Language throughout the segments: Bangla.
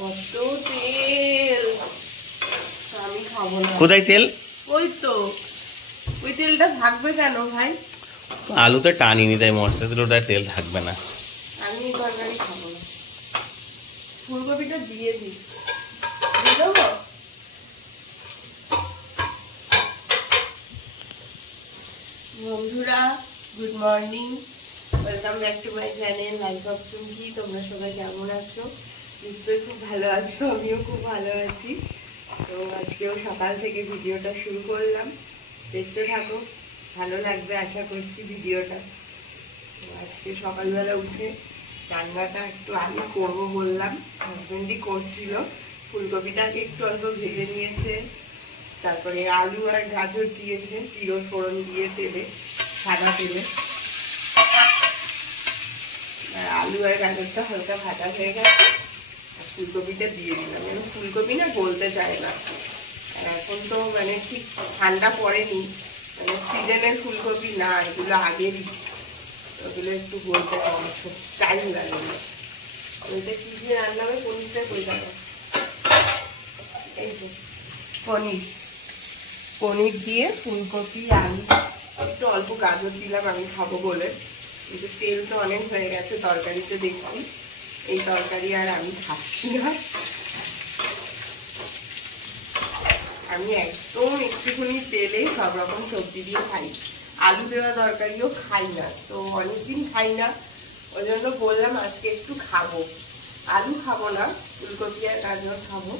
কত তেল, আমি খাবো না। কোথায় তেল? ওই তো, ওই তেলটা থাকবে কেন ভাই? আলুতে টানিনি, তাই মশলা দিলে ওটা তেল থাকবে না। আমি তরকারি খাবো না। ফুলকপিটা দিয়ে দিই, দিয়ে দেবো। বন্ধুরা good morning, welcome back to my channel life of Chumki. তোমরা সবাই কেমন আছো? নিশ্চয়ই খুব ভালো আছো, আমিও খুব ভালো আছি। তো আজকেও সকাল থেকে ভিডিওটা শুরু করলাম, দেখতে থাকো, ভালো লাগবে আশা করছি ভিডিওটা। তো আজকে সকালবেলা উঠে রান্নাটা একটু আগে করবো বললাম, হাজবেন্ডই করছিল। ফুলকপিটা একটু অল্প ভেজে নিয়েছে, তারপরে আলু আর গাজর দিয়েছে জিরো ফোড়ন দিয়ে তেলে, সাদা তেলে। আর আলু আর গাজরটা হালকা ভাজা হয়ে গেছে, আর ফুলকপিটা দিয়ে দিলাম। এবং ফুলকপি না গলতে চায় না, আর এখন তো মানে ঠিক ঠান্ডা পড়েনি, মানে সিজনের ফুলকপি না, এগুলো আগেরই, ওগুলো একটু গলতে টাইম লাগে না। ওইটা কি দিয়ে রান্না হবে? পনিরটা করে দেবো, এই যে পনির, পনির দিয়ে ফুলকপি আলু, একটু অল্প গাজর দিলাম আমি খাবো বলে। কিন্তু তেল তো অনেক হয়ে গেছে তরকারিতে, দেখছি এই তরকারি আর আমি খাচ্ছি না। আমি একদম একটুখানি তেলে সব রকম সবজি দিয়ে খাই, আলু দেওয়া তরকারিও খাই না, তো অনেকদিন খাই না, ওই জন্য বললাম আজকে একটু খাবো। আলু খাবো না, ফুলকপি আর গাজর খাবো।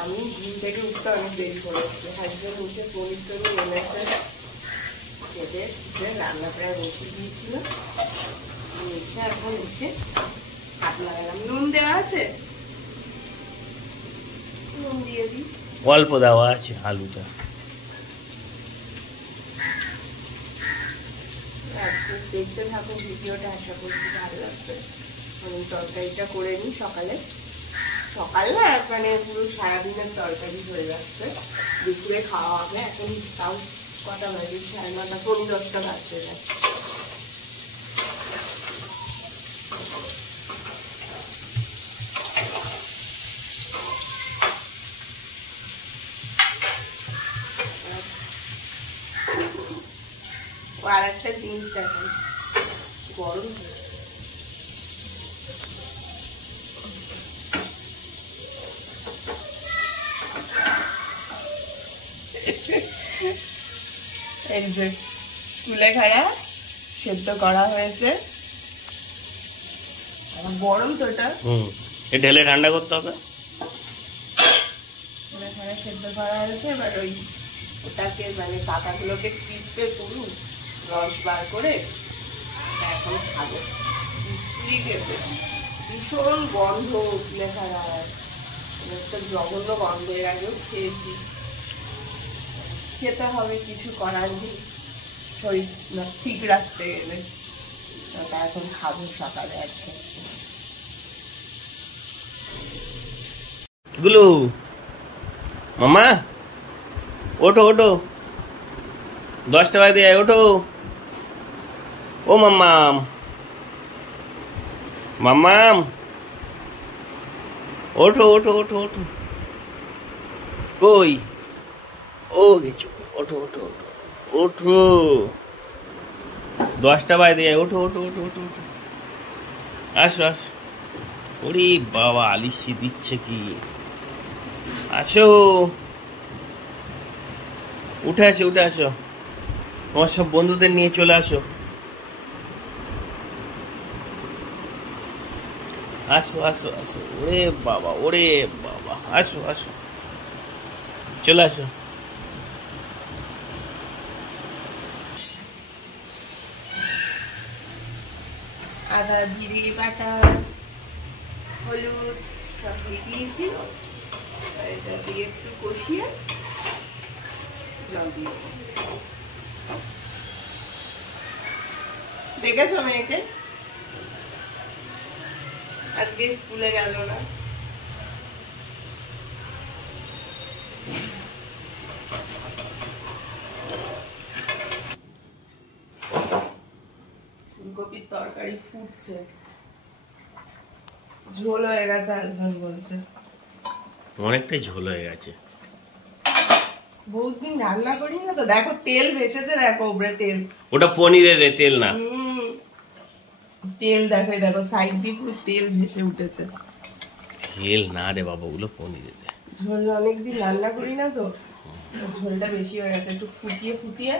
আমি ঘুম থেকে উঠতে অনেক দেরি করেছি, হাজবেন্ড উঠে পনির টনির এনেছে, খেতে রান্না প্রায় বসে দিয়েছিল। উঠে এখন উঠে হাত লাগালাম। নুন দেওয়া আছে? নুন দিয়ে দিই, অল্প দেওয়া আছে আলুটা। দেখতে থাকো ভিডিওটা, আশা করছি ভালো লাগবে। আমি তরকারিটা করে নিই সকালে, সকাল না মানে পুরো সারাদিনের তরকারি হয়ে যাচ্ছে। দুপুরে খাওয়া হবে, এখন তাও কটা বাজে, 9:30 পৌনে 10টা বাজতে যায়। আর একটা জিনিস দেখেন, গরম এই যে কুলেখাড়া সেদ্ধ করা হয়েছে, গরম তো এটা, ঢেলে ঠান্ডা করতে হবে। কুলেখাড়া সেদ্ধ করা হয়েছে, এবার ওই ওটাকে মানে পাতাগুলোকে টিপে পুরো রস বার করে এখন খাবো। বিশ্রী খেতে, ভীষণ গন্ধ কুলেখাড়া, একটা জঘন্য গন্ধ, এর আগেও খেয়েছি, খেতে হবে, কিছু করার নেই, শরীর ঠিক রাখতে গেলে। ওটা এখন খাবো সকালে আজকে। গুলু মামা ওঠো ওঠো, 10টা বাজে, ওঠো। ও মাম্মাম, মাম্মাম ওঠো ওঠো ওঠো ওঠো, কই ও গেছো, ওঠো ওঠো ওঠো ওঠো, 10টা বাজে, ওঠো ওঠো ওঠো ওঠো ওঠো, আসো আসো। ওরে বাবা, আলিশি দিচ্ছে কি, আসো, উঠে আসো উঠে আসো, তোমার সব বন্ধুদের নিয়ে চলে আসো, আসো আসো আসো, ওরে বাবা ওরে বাবা, আসো আসো, চলে আসো। আদা জিরে বাটা, হলুদ সব দিয়ে দিয়েছি, এটা দিয়ে একটু কষিয়ে জল দিয়ে দেবো। দেখেছো মেয়েকে, আজকে স্কুলে গেল না, ফুলকপির তরকারি ফুটছে। ঝোল হয়ে গেছে আজমান বলছে। অনেকটাই ঝোল হয়ে গেছে। বহুত দিন রান্না করি না তো, দেখো তেল ভেসেছে, দেখো উপরে তেল। ওটা পনিরের তেল না, তেল দেখো, দেখো সাইড দিয়ে পুরো তেল ভেসে উঠেছে। তেল না রে বাবা, ওগুলো পনিরের। ঝোল অনেকদিন রান্না করি না তো, ঝোলটা বেশি হয়ে গেছে। একটু ফুটিয়ে ফুটিয়ে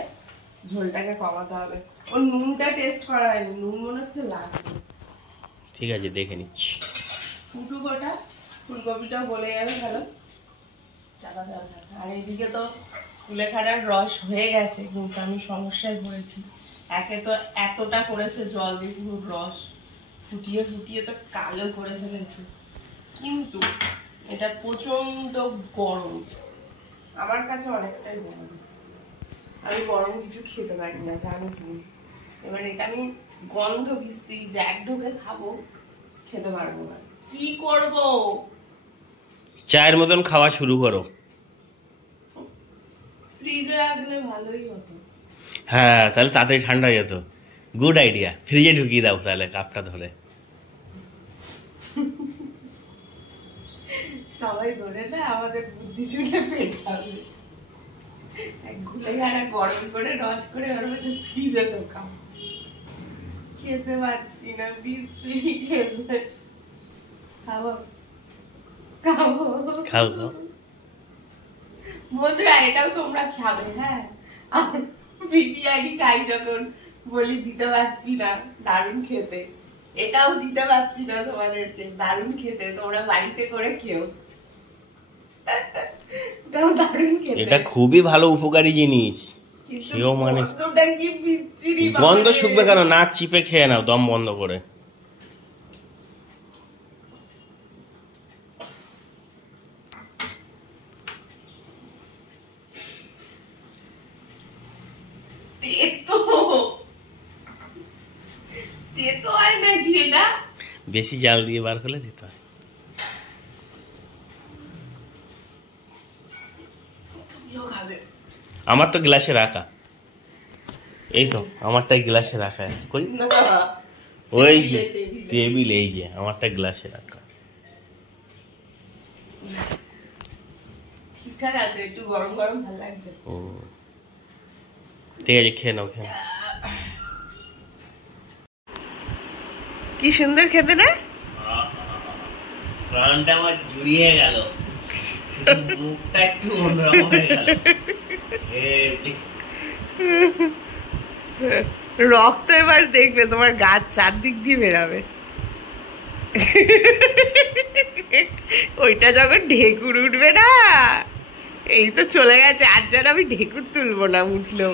ঝোলটাকে কমাতে হবে। ওর নুনটা টেস্ট করা হয়নি, নুন মনে হচ্ছে লাগবে। ঠিক আছে, দেখে নিচ্ছি। ফুটুক ওটা, ফুলকপিটাও গলে যাবে ভালো। চাপা দেওয়া। আর এইদিকে তো কুলেখাড়ার রস হয়ে গেছে, কিন্তু আমি সমস্যায় পড়েছি। একে তো এতটা করেছে জল দিয়ে পুরো রস ফুটিয়ে ফুটিয়ে তো কালো করে ফেলেছে, কিন্তু এটা প্রচন্ড গরম, আমার কাছে অনেকটাই গরম। আমি গরম কিছু খেতে পারি না, জানো তুমি। এবার এটা আমি গন্ধ বিশ্রী জ্যাক ঢোকে খাবো, খেতে পারবো না, কি করব? চায়ের মতন খাওয়া শুরু করো। ফ্রিজে রাখলে ভালোই হতো। হ্যাঁ, তাহলে তাড়াতাড়ি ঠান্ডা হয়ে যেত। গুড আইডিয়া, ফ্রিজে ঢুকিয়ে দাও তাহলে কাপটা ধরে। সবাই ধরে না আমাদের বুদ্ধি শুনে পেটাবে। কুলেখাড়া গরম করে রস করে ওর মধ্যে ফ্রিজে ঢোকাও। খেতে পাচ্ছি না, বিশ্রী খেতে। খাবো খাবো খাও খাও। বন্ধুরা, এটাও তোমরা খাবে। হ্যাঁ, বিরিয়ানি খাই যখন বলি দিতে পারছি না, দারুণ খেতে। এটাও দিতে পারছি না তোমাদেরকে, দারুণ খেতে। তোমরা বাড়িতে করে খেও, এটাও দারুণ খেতে। এটা খুবই ভালো উপকারী জিনিস। খেও মানে গন্ধ শুকবে কেন? নাক চিপে খেয়ে নাও দম বন্ধ করে। বেশি জাল দিয়ে বার করলে দিতে হয়। আমার তো গ্লাসে রাখা, এই তো আমারটাই গ্লাসে রাখা। কই ওই যে টেবিল, এই যে আমারটা গ্লাসে রাখা। ঠিকঠাক আছে, একটু গরম গরম ভালো লাগছে। ও ঠিক আছে, খেয়ে নাও খেয়ে নাও। কি সুন্দর খেতে না, প্রাণটা আমার জুড়িয়ে গেল, মুখটা একটু অন্যরকম হয়ে গেল। রক্ত এবার দেখবে তোমার গাছ চারদিক দিয়ে বেরাবে। ওইটা যখন ঢেকুর উঠবে না, এই তো চলে গেছে, আর যেন আমি ঢেকুর তুলবো না, উঠলেও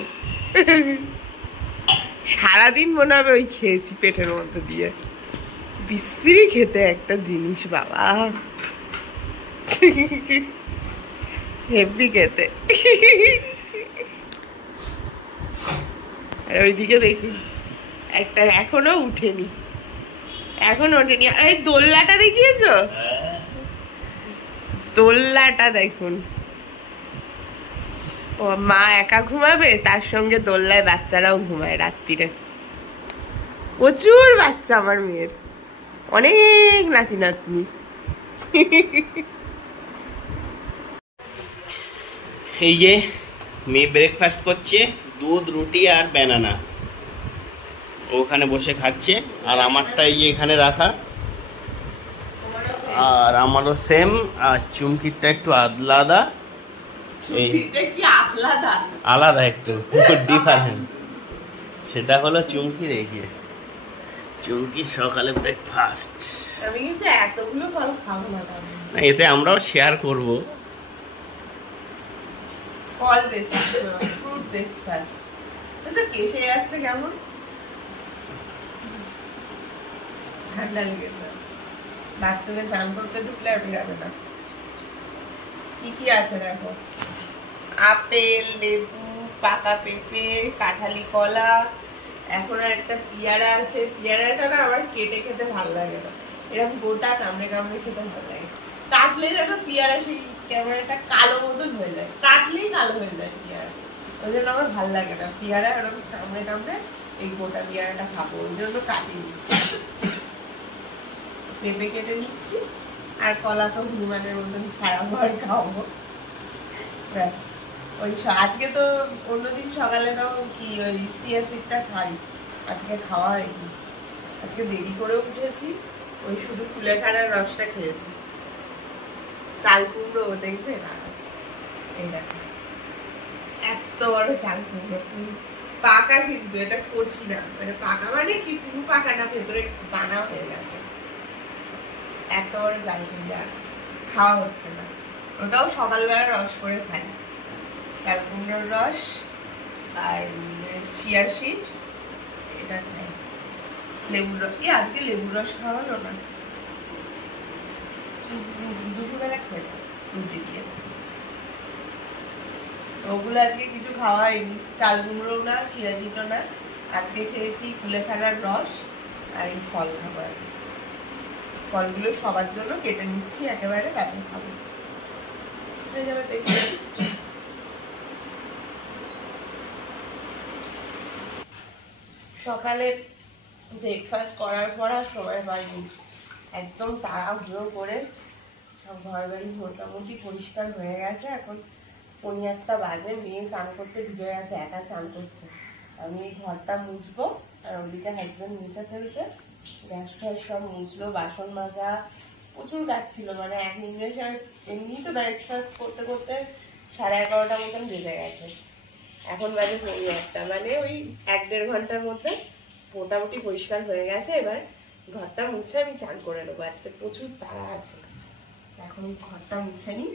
সারাদিন মনে হবে ওই খেয়েছি পেটের মধ্যে দিয়ে। বিশ্রী খেতে একটা জিনিস বাবা, হেভি খেতে। আর ওইদিকে দেখুন একটা এখনো উঠেনি, এখনো ওঠেনি। এই দোল্লাটা দেখিয়েছো? দোল্লাটা দেখুন, ও মা একা ঘুমাবে, তার সঙ্গে দোল্লায় বাচ্চারাও ঘুমায় রাত্রিরে। প্রচুর বাচ্চা আমার মেয়ের, অনেক নাতি নাতনি। এই যে মেয়ে ব্রেকফাস্ট করছে, দুধ রুটি আর ব্যানানা, ওখানে বসে খাচ্ছে। আর আমারটা এই যে এখানে রাখা, আর আমারও সেম। আর চুমকিরটা একটু আলাদা, আলাদা একটু ডিফারেন্ট। সেটা হলো চুমকির, এই যে চুমকির সকালে ব্রেকফাস্ট। আমি কিন্তু এতগুলো ফল খাবো না, এতে আমরাও শেয়ার করব। ফল বেশি, ফ্রুট ব্রেকফাস্ট। আচ্ছা, কেসে যাচ্ছে কেমন? ঠান্ডা লেগেছে, বাথরুমে চান করতে ঢুকলে আর বেরাবে না। কি কি আছে দেখো, আপেল, লেবু, পাকা পেঁপে, কাঁঠালি কলা, এখনো একটা পেয়ারা আছে। পেয়ারাটা না আমার কেটে খেতে ভালো লাগে না, এরকম গোটা কামড়ে কামড়ে খেতে ভালো লাগে। কাটলে দেখো পেয়ারা সেই কেমন একটা কালো মতন হয়ে যায়, কাটলেই কালো হয়ে যায় পেয়ারা, ওই জন্য আমার ভালো লাগে না পেয়ারা। এরকম কামড়ে কামড়ে এই গোটা পেয়ারাটা খাবো, ওই জন্য কাটিনি। পেঁপে কেটে নিচ্ছি, আর কলা তো হনুমানের মতন ছাড়াবো আর খাওয়াবো, ব্যাস। ওই আজকে তো অন্যদিন সকালে তো কি ওই চিয়া সিডটা খাই, আজকে খাওয়া হয়নি, আজকে দেরি করে উঠেছি, ওই শুধু কুলেখাড়ার রসটা খেয়েছি। চাল কুমড়ো দেখবে না, এই দেখো এত বড় চাল কুমড়ো, পাকা কিন্তু এটা কচি না, মানে পাকা মানে কি পুরো পাকা না, ভেতরে দানা হয়ে গেছে, এত বড় চাল কুমড়ো খাওয়া হচ্ছে না। ওটাও সকালবেলা রস করে খাই, চাল কুমড়োর রস আর চিয়া সিড এটা খাই, লেবুর রস। আজকে লেবুর রস খাওয়ালো না, দুপুরবেলা খেলাম রুটি দিয়ে, ওগুলো আজকে কিছু খাওয়া হয়নি, চাল কুমড়ো না, চিয়া সিডও না, আজকে খেয়েছি কুলেখাড়ার রস আর এই ফল খাবার। ফলগুলো সবার জন্য কেটে নিচ্ছি একেবারে, তারপর খাবো, হয়ে যাবে ব্রেকফাস্ট। সকালে ব্রেকফাস্ট করার পর আর সময় পাইনি, একদম তাড়াহুড়ো করে সব ঘর বাড়ি মোটামুটি পরিষ্কার হয়ে গেছে। এখন 1:15 বাজে, মেয়ে চান করতে ঢুকে গেছে, একা চান করছে, আমি এই ঘরটা মুছবো আর ওদিকে হাজবেন্ড মুছে ফেলছে, গ্যাস ফ্যাস সব মুছলো, বাসন মাজা, প্রচুর কাজ ছিল, মানে এক নিমেষে এমনি তো ব্রেকফাস্ট করতে করতে 11:30 মতন বেজে গেছে, এখন বাজে 1:15, মানে ওই 1-1.5 ঘন্টার মধ্যে মোটামুটি পরিষ্কার হয়ে গেছে। এবার ঘরটা মুছে আমি চান করে নেবো, আজকে প্রচুর তাড়া আছে, এখন ঘরটা মুছে নিই।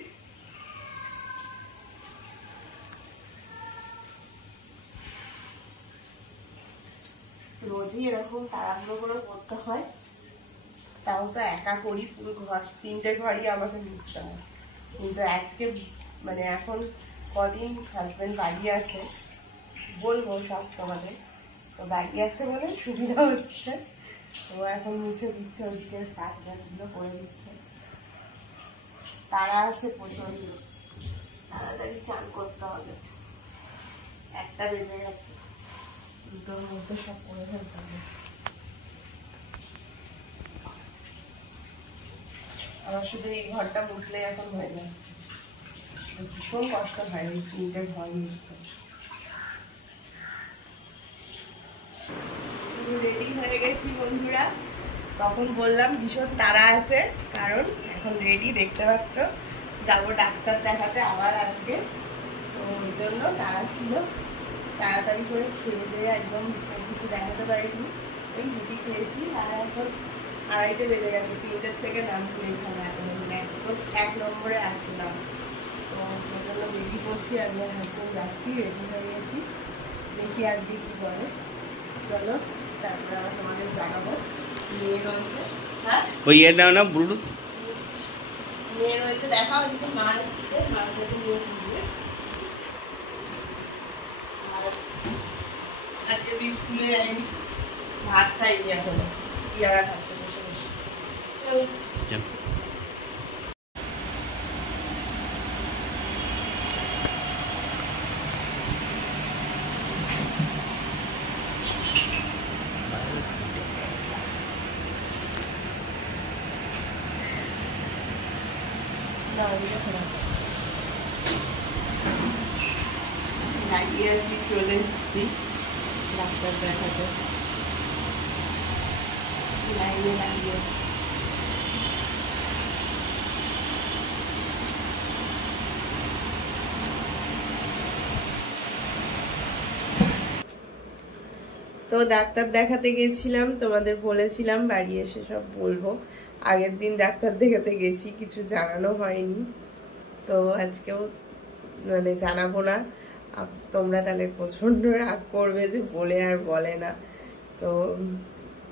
রোজই এরকম তাড়াহুড়ো করে করতে হয়, তাও তো একা করি, পুরো ঘর 3টে ঘরই আমাকে মুছতে হয়, কিন্তু আজকে মানে এখন কদিন হাজবেন্ড বাড়ি আছে, বলবো সব তোমাদের, তো বাড়ি আছে বলে সুবিধা হচ্ছে, তো এখন মুছে দিচ্ছে, ওদিকে কাজ গাছগুলো করে দিচ্ছে, তারা আছে প্রচন্ড, তাড়াতাড়ি চান করতে হবে, 1টা বেজে গেছে, 2টোর মধ্যে সব করে ফেলতে হবে। আমার শুধু এই ঘরটা মুছলেই এখন হয়ে যাচ্ছে, ভীষণ কষ্ট হয় ওই 3টে ঘর মুছতে। রেডি হয়ে গেছি বন্ধুরা, তখন বললাম ভীষণ তাড়া আছে, কারণ এখন রেডি দেখতে পাচ্ছ, যাবো ডাক্তার দেখাতে আবার আজকে, তো ওই জন্য তাড়া ছিল, তাড়াতাড়ি করে খেয়ে দিয়ে একদম কিছু দেখাতে পারিনি, ওই রুটি খেয়েছি, আর এখন 2:30 বেজে গেছে, 3টের থেকে নাম খুলেই খাবো, এখন 1 নম্বরে আসছিলাম, তো ওই জন্য বেরিয়ে পড়ছি, আমি এখন যাচ্ছি, রেডি হয়ে গেছি, দেখি আজকে কি করে, চলো তারপরে আবার তোমাদের জানাবো। মেয়ে রয়েছে, হ্যাঁ ওই নাও না ব্লুটুথ, মেয়ে রয়েছে, দেখাও কিন্তু মার হচ্ছে, মার যদি নিয়ে দিয়ে আজকে দিন স্কুলে যাইনি, ভাত খাইনি এখনো, ইয়ারা খাচ্ছে বসে বসে, চলো। লাগিয়ে আছি, চলে এসেছি ডাক্তার দেখাতে, লাইনে লাগিয়ে। তো ডাক্তার দেখাতে গেছিলাম, তোমাদের বলেছিলাম বাড়ি এসে সব বলবো, আগের দিন ডাক্তার দেখাতে গেছি, কিছু জানানো হয়নি, তো আজকেও মানে জানাবো না, তোমরা তাহলে প্রচন্ড রাগ করবে যে বলে আর বলে না। তো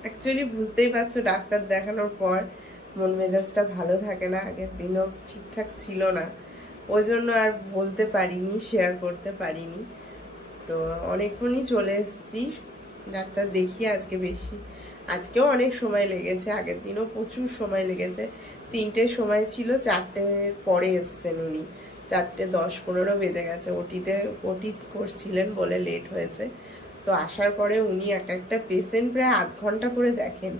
অ্যাকচুয়ালি বুঝতেই পারছো, ডাক্তার দেখানোর পর মন মেজাজটা ভালো থাকে না, আগের দিনও ঠিকঠাক ছিল না, ওই জন্য আর বলতে পারিনি, শেয়ার করতে পারিনি। তো অনেকক্ষণই চলে এসেছি, ডাক্তার দেখিয়ে আজকে বেশি, আজকেও অনেক সময় লেগেছে, আগের দিনও প্রচুর সময় লেগেছে, 3টের সময় ছিল, 4টের পরে এসছেন উনি, 4:10-15 বেজে গেছে, ওটি করছিলেন বলে লেট হয়েছে। তো আসার পরে উনি একটা পেশেন্ট প্রায় 0.5 ঘন্টা করে দেখেন,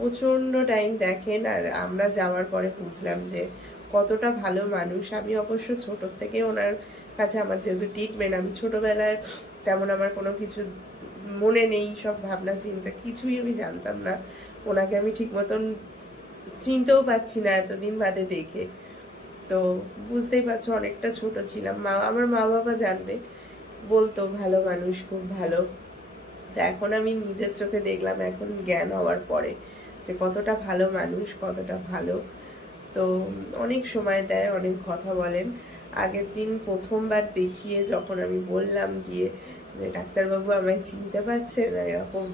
প্রচণ্ড টাইম দেখেন। আর আমরা যাওয়ার পরে বুঝলাম যে কতটা ভালো মানুষ। আমি অবশ্য ছোটোর থেকে ওনার কাছে আমার যেহেতু ট্রিটমেন্ট, আমি ছোটোবেলায় তেমন আমার কোনো কিছু মনে নেই, সব ভাবনা চিন্তা কিছুই আমি জানতাম না। ওনাকে আমি ঠিক মতন চিনতেও পারছি না এতদিন বাদে দেখে। তো বুঝতেই পারছো অনেকটা ছোট ছিলাম। আমার মা বাবা জানবে, বলতো ভালো মানুষ, খুব ভালো। তো এখন আমি নিজের চোখে দেখলাম এখন জ্ঞান হওয়ার পরে যে কতটা ভালো মানুষ, কতটা ভালো। তো অনেক সময় দেয়, অনেক কথা বলেন। আগের দিন প্রথমবার দেখিয়ে যখন আমি বললাম গিয়ে যে ডাক্তারবাবু আমায় চিনতে পারছে না, এরকম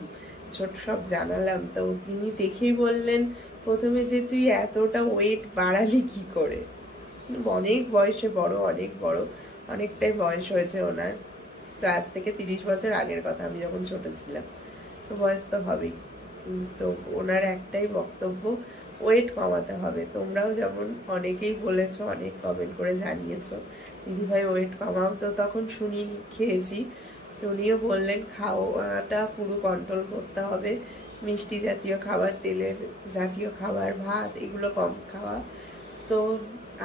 ছোট সব জানালাম, তো তিনি দেখেই বললেন প্রথমে যে তুই এতটা ওয়েট বাড়ালি কি করে। অনেক বয়সে বড়, অনেক বড়, অনেকটাই বয়স হয়েছে ওনার। তো আজ থেকে 30 বছর আগের কথা, আমি যখন ছোট ছিলাম, তো বয়স তো হবেই। তো ওনার একটাই বক্তব্য, ওয়েট কমাতে হবে। তোমরাও যেমন অনেকেই বলেছো, অনেক কমেন্ট করে জানিয়েছো দিদিভাই ওয়েট কমাও, তো তখন শুনি খেয়েছি। উনিও বললেন খাওয়াটা পুরো কন্ট্রোল করতে হবে, মিষ্টি জাতীয় খাবার, তেলের জাতীয় খাবার, ভাত এগুলো কম খাওয়া। তো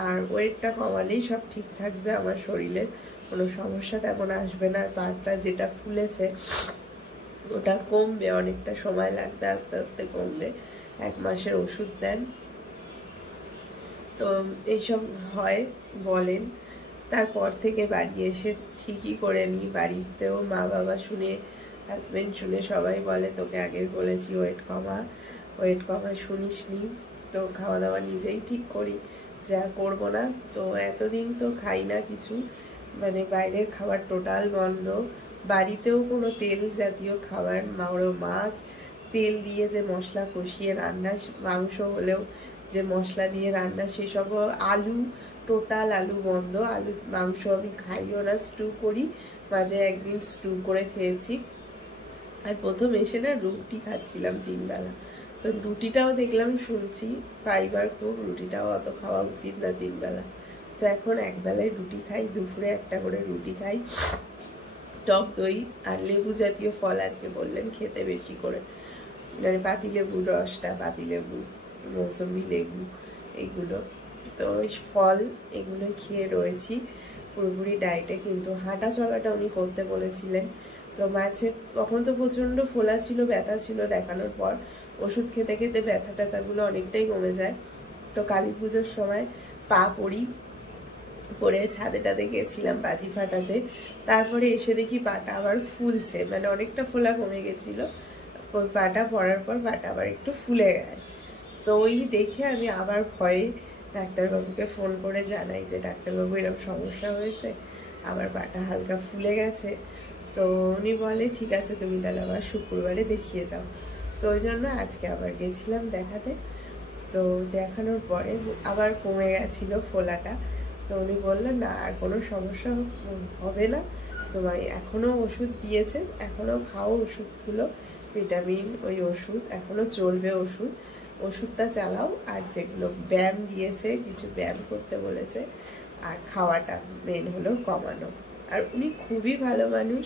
আর ওয়েটটা কমালেই সব ঠিক থাকবে, আমার শরীরের কোনো সমস্যা তেমন আসবে না। আর পাটা যেটা ফুলেছে ওটা কমবে, অনেকটা সময় লাগবে, আস্তে আস্তে কমবে। 1 মাসের ওষুধ দেন। তো এইসব হয় বলেন। তারপর থেকে বাড়ি এসে ঠিকই করে নিই। বাড়িতেও মা বাবা শুনে, হাজব্যান্ড শুনে সবাই বলে তোকে আগে বলেছি ওয়েট কমা, ওয়েট কমা, শুনিস নি। তো খাওয়া দাওয়া নিজেই ঠিক করি, যা করবো না। তো এতদিন তো খাই না কিছু, মানে বাইরের খাবার টোটাল বন্ধ। বাড়িতেও কোনো তেল জাতীয় খাবার, মাছ তেল দিয়ে যে মশলা কষিয়ে রান্না, মাংস হলেও যে মশলা দিয়ে রান্না সেসব, আলু টোটাল আলু বন্ধ। আলু মাংস আমি খাইও না, স্টু করি, মাঝে একদিন স্টু করে খেয়েছি। আর প্রথম এসে না রুটি খাচ্ছিলাম 3 বেলা, তো রুটিটাও দেখলাম, শুনছি ফাইবার খুব, রুটিটাও অত খাওয়া উচিত না 3 বেলা। তো এখন 1 বেলায় রুটি খাই, দুপুরে একটা করে রুটি খাই। টক দই আর লেবু জাতীয় ফল আজকে বললেন খেতে বেশি করে, মানে পাতিলেবুর রসটা, পাতিলেবু, মৌসুমি লেবু, এইগুলো। তো ফল এগুলো খেয়ে রয়েছি পুরোপুরি ডায়েটে। কিন্তু হাঁটা চলাটা উনি করতে বলেছিলেন। তো মাঝে তখন তো প্রচণ্ড ফোলা ছিল, ব্যথা ছিল, দেখানোর পর ওষুধ খেতে খেতে ব্যথা ট্যাথাগুলো অনেকটাই কমে যায়। তো কালী পুজোর সময় পা পরে ছাদে টাদে গেছিলাম বাজি ফাটাতে। তারপরে এসে দেখি পাটা আবার ফুলছে, মানে অনেকটা ফোলা কমে গেছিলো, পাটা পরার পর পাটা আবার একটু ফুলে গেছে। তো ওই দেখে আমি আবার ভয়ে ডাক্তারবাবুকে ফোন করে জানাই যে ডাক্তারবাবু এরকম সমস্যা হয়েছে, আবার পাটা হালকা ফুলে গেছে। তো উনি বলে ঠিক আছে তুমি তাহলে আবার শুক্রবারে দেখিয়ে যাও। তো ওই জন্য আজকে আবার গেছিলাম দেখাতে। তো দেখানোর পরে আবার কমে গেছিলো ফোলাটা। তো উনি বললেন না আর কোনো সমস্যা হবে না, তোমায় এখনও ওষুধ দিয়েছেন, এখনও খাও ওষুধগুলো, ভিটামিন ওই ওষুধ এখনও চলবে, ওষুধটা চালাও। আর যেগুলো ব্যায়াম দিয়েছে, কিছু ব্যায়াম করতে বলেছে, আর খাওয়াটা মেন হলো কমানো। আর উনি খুবই ভালো মানুষ,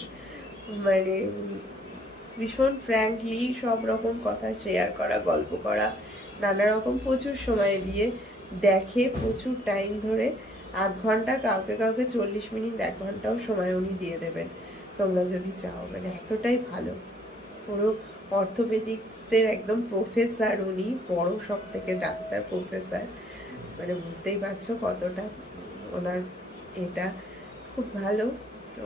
মানে ভীষণ ফ্র্যাঙ্কলি সব রকম কথা শেয়ার করা, গল্প করা, নানা রকম প্রচুর সময় দিয়ে দেখে, প্রচুর টাইম ধরে, 8 ঘন্টা, কাউকে 40 মিনিট, 1 ঘন্টাও সময় উনি দিয়ে দেবেন তোমরা যদি চাও। মানে এতটাই ভালো, পুরো অর্থোপেডিক্সের একদম প্রফেসর উনি, বড় সব থেকে ডাক্তার, প্রফেসর, মানে বুঝতেই পারছো কতটা ওনার এটা খুব ভালো। তো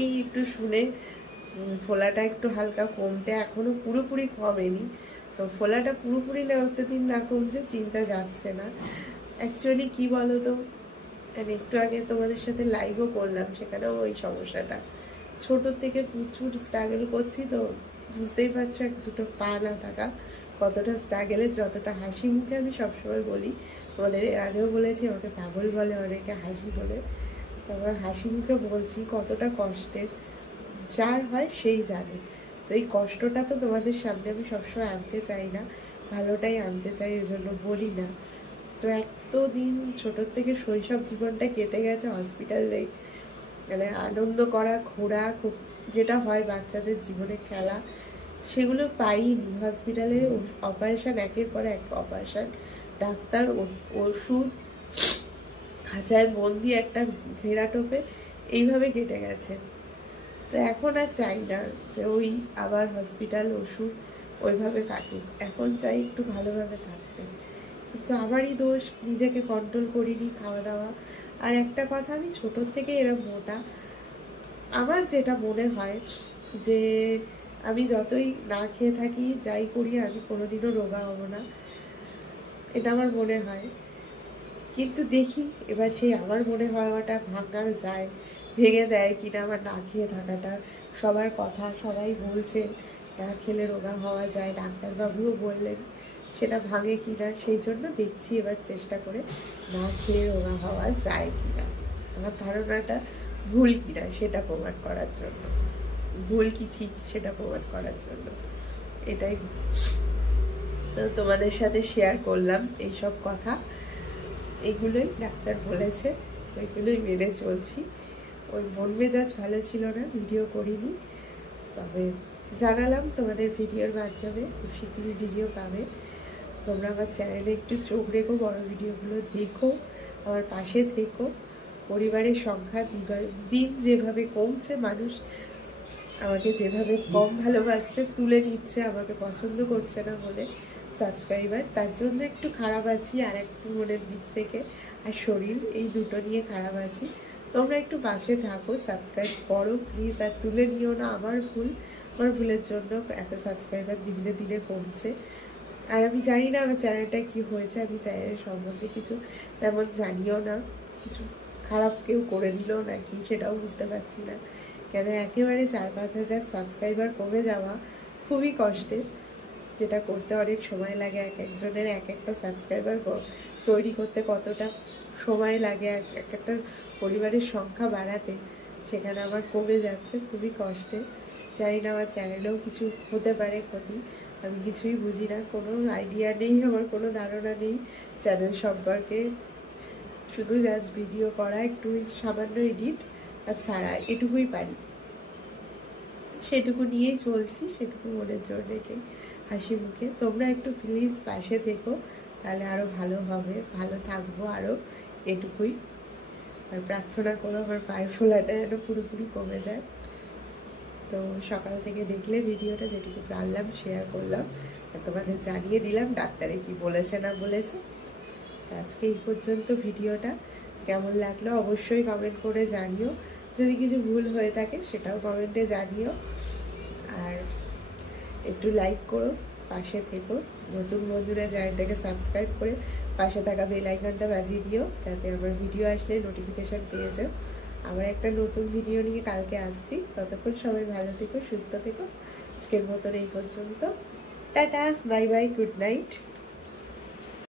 এই একটু শুনে ফোলাটা একটু হালকা কমতে, এখনও পুরোপুরি কমেনি। তো ফোলাটা পুরোপুরি দিন না কমছে, চিন্তা যাচ্ছে না। অ্যাকচুয়ালি কি বলো তো, একটু আগে তোমাদের সাথে লাইভও করলাম, সেখানেও ওই সমস্যাটা, ছোটোর থেকে প্রচুর স্ট্রাগল করছি। তো বুঝতেই পারছো দুটো পা না থাকা কতটা স্ট্রাগলের। যতটা হাসি মুখে আমি সবসময় বলি, তোমাদের এর আগেও বলেছি আমাকে পাগল বলে অনেকে, হাসি বলে, তারপর হাসি মুখে বলছি কতটা কষ্টের, যার হয় সেই জানে। তো এই কষ্টটা তো তোমাদের সামনে আমি সবসময় আনতে চাই না, ভালোটাই আনতে চাই, ওই জন্য বলি না। তো এতদিন ছোটোর থেকে শৈশব জীবনটা কেটে গেছে হসপিটালে, মানে আনন্দ করা, ঘোরা, খুব যেটা হয় বাচ্চাদের জীবনে, খেলা, সেগুলো পাইনি। হসপিটালে অপারেশন, একের পর এক অপারেশন, ডাক্তার, ওষুধ, খাঁচায় বন্দি একটা ঘেরা টোপে, এইভাবে কেটে গেছে। তো এখন আর চাই না যে ওই আবার হসপিটাল, ওষুধ ওইভাবে কাটুক। এখন চাই একটু ভালোভাবে থাকতে। কিন্তু আমারই দোষ, নিজেকে কন্ট্রোল করিনি, খাওয়া দাওয়া। আর একটা কথা, আমি ছোটোর থেকে এরকম মোটা। আমার যেটা মনে হয় যে আমি যতই না খেয়ে থাকি, যাই করি, আমি কোনোদিনও রোগা হব না, এটা আমার মনে হয়। কিন্তু দেখি এবার সেই আমার মনে হওয়াটা ভাঙানো যায়, ভেঙে দেয় কিনা আমার না খেয়ে থাকাটা। সবার কথা, সবাই বলছে না খেলে রোগা হওয়া যায়, ডাক্তারবাবুও বললেন, সেটা ভাঙে কিনা। সেই জন্য দেখছি এবার চেষ্টা করে না খেয়ে রোগা হওয়া যায় কিনা, আমার ধারণাটা ভুল কিনা সেটা প্রমাণ করার জন্য, ভুল কি ঠিক সেটা প্রমাণ করার জন্য। এটাই তো তোমাদের সাথে শেয়ার করলাম এইসব কথা। এগুলোই ডাক্তার বলেছে, তো এগুলোই মেনে চলছি। ওই মন মেজাজ ভালো ছিল না, ভিডিও করিনি, তবে জানালাম তোমাদের ভিডিওর মাধ্যমে। খুব শীঘ্রই ভিডিও পাবে। তোমরা আমার চ্যানেলে একটু চোখ রেখো, বড় ভিডিওগুলো দেখো, আমার পাশে থেকো। পরিবারের সংখ্যা দিন যেভাবে কমছে, মানুষ আমাকে যেভাবে কম ভালোবাসতে তুলে নিচ্ছে, আমাকে পছন্দ করছে না বলে সাবস্ক্রাইবার, তার জন্য একটু খারাপ আছি। আর একটু মনের দিক থেকে আর শরীর, এই দুটো নিয়ে খারাপ আছি। তোমরা একটু পাশে থাকো, সাবস্ক্রাইব করো প্লিজ। আর তুলে নিও না আমার ভুল, আমার ভুলের জন্য এত সাবস্ক্রাইবার ধীরে ধীরে কমছে। আর আমি জানি না আমার চ্যানেলটা কি হয়েছে, আমি চ্যানেলের সম্বন্ধে কিছু তেমন জানিও না, কিছু খারাপ কেউ করে দিল নাকি সেটাও বুঝতে পারছি না। কেন একেবারে 4-5 হাজার সাবস্ক্রাইবার কমে যাওয়া খুবই কষ্টের, যেটা করতে অনেক সময় লাগে। এক একজনের এক একটা সাবস্ক্রাইবার তৈরি করতে কতটা সময় লাগে, এক একটা পরিবারের সংখ্যা বাড়াতে, সেখানে আমার কমে যাচ্ছে, খুবই কষ্টে। জানি না আমার চ্যানেলেও কিছু হতে পারে ক্ষতি, আমি কিছুই বুঝি না, কোনো আইডিয়া নেই, আমার কোনো ধারণা নেই চ্যানেল সম্পর্কে। শুধু জাস্ট ভিডিও করা, একটু সামান্য এডিট আর ছাড়া, এটুকুই পারি, সেটুকু নিয়েই চলছি, সেটুকু মনের জোর রেখে হাসি মুখে। তোমরা একটু প্লিজ পাশে থেকো, তাহলে আরও ভালো হবে, ভালো থাকবো আরও, এটুকুই। আর প্রার্থনা করো আমার পায়ের ফোলাটা যেন পুরোপুরি কমে যায়। তো সকাল থেকে দেখলে ভিডিওটা, যেটুকু পারলাম শেয়ার করলাম, আর তোমাদের জানিয়ে দিলাম ডাক্তারে কি বলেছে না বলেছে। আজকে এই পর্যন্ত ভিডিওটা। কেমন লাগলো অবশ্যই কমেন্ট করে জানিও, যদি কিছু ভুল হয়ে থাকে সেটাও কমেন্টে জানিও। আর একটু লাইক করো, পাশে থেকো। নতুন বন্ধুরা চ্যানেলটাকে সাবস্ক্রাইব করে পাশে থাকা বেল আইকনটা বাজিয়ে দিও, যাতে আমার ভিডিও আসলে নোটিফিকেশান পেয়ে যাও। আবার একটা নতুন ভিডিও নিয়ে কালকে আসছি। ততক্ষণ সবাই ভালো থেকো, সুস্থ থেকো। আজকের মতন এই পর্যন্ত, tata, bye bye, good night.